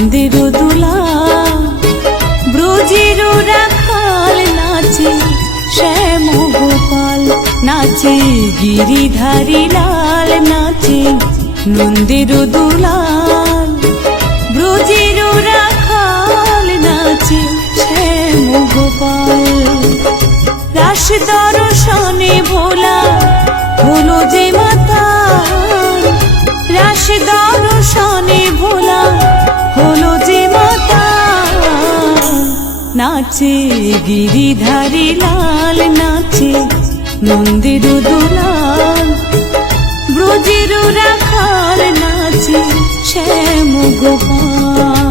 নন্দের দুলা ব্রজের রাখাল নাচে, শ্যাম গোপাল নাচে, গিরিধারী লাল নাচে নন্দের দুলাল। ব্রজের রাখাল নাচে, শ্যাম গোপাল। রাশদার নাচে গিরিধারী লাল নাচে মন্দির দুলাল। ব্রজের রাখাল নাচে শ্যাম গোপাল।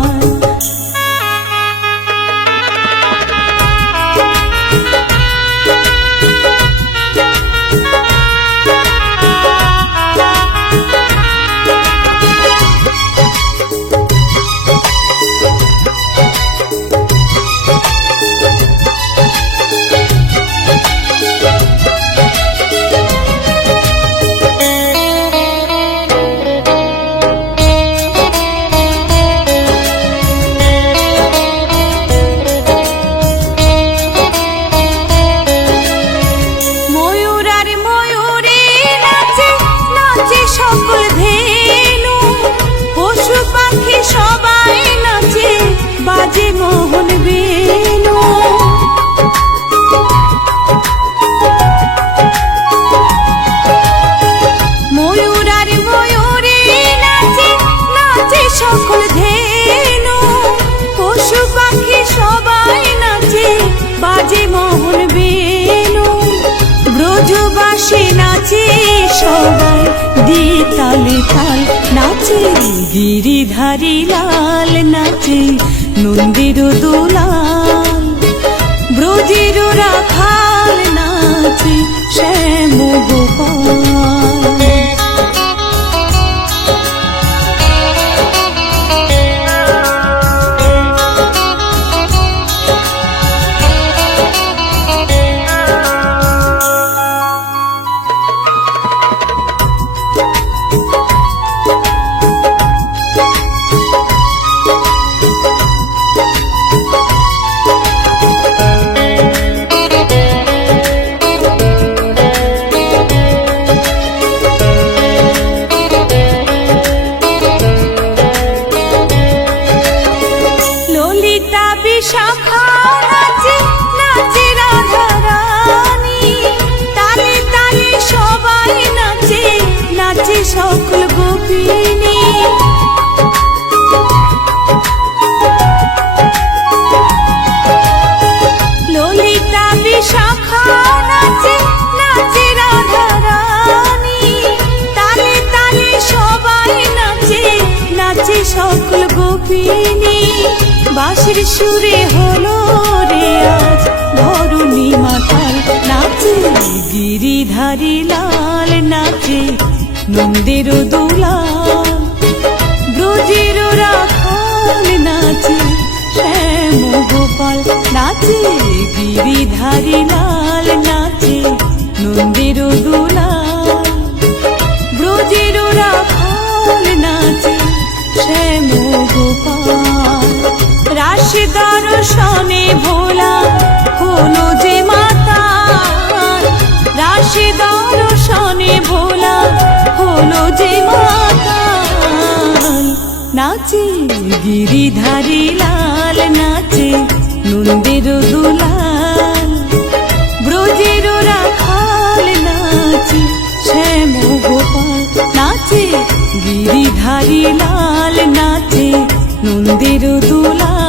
বাজে মোহন বেনু, ব্রজবাসী নাচে সবাই দিয়ে তালে তাল নাচে, গিরিধারী লাল নাচে, নন্দির দোলাল সকল গোপিনী ললিতা বিশাখা নাচে নাচে রাধা রানী তালে তালে সবাই নাচে নাচে সকল গোপিনী বাঁশির সুরে হলো রে আজ ধরুণী মাতাল। নাচে গিরিধারী লাল, নাচে নন্দের দুলাল ব্রজের রাখাল নাচে শ্যাম গোপাল নাচে গিরিধারী যে নাচে গিরিধারী লাল, নাচে নন্দের দুলাল। ব্রজের রাখাল নাচে শ্যাম গোপাল। নাচে গিরিধারী লাল, নাচে নন্দের দুলাল।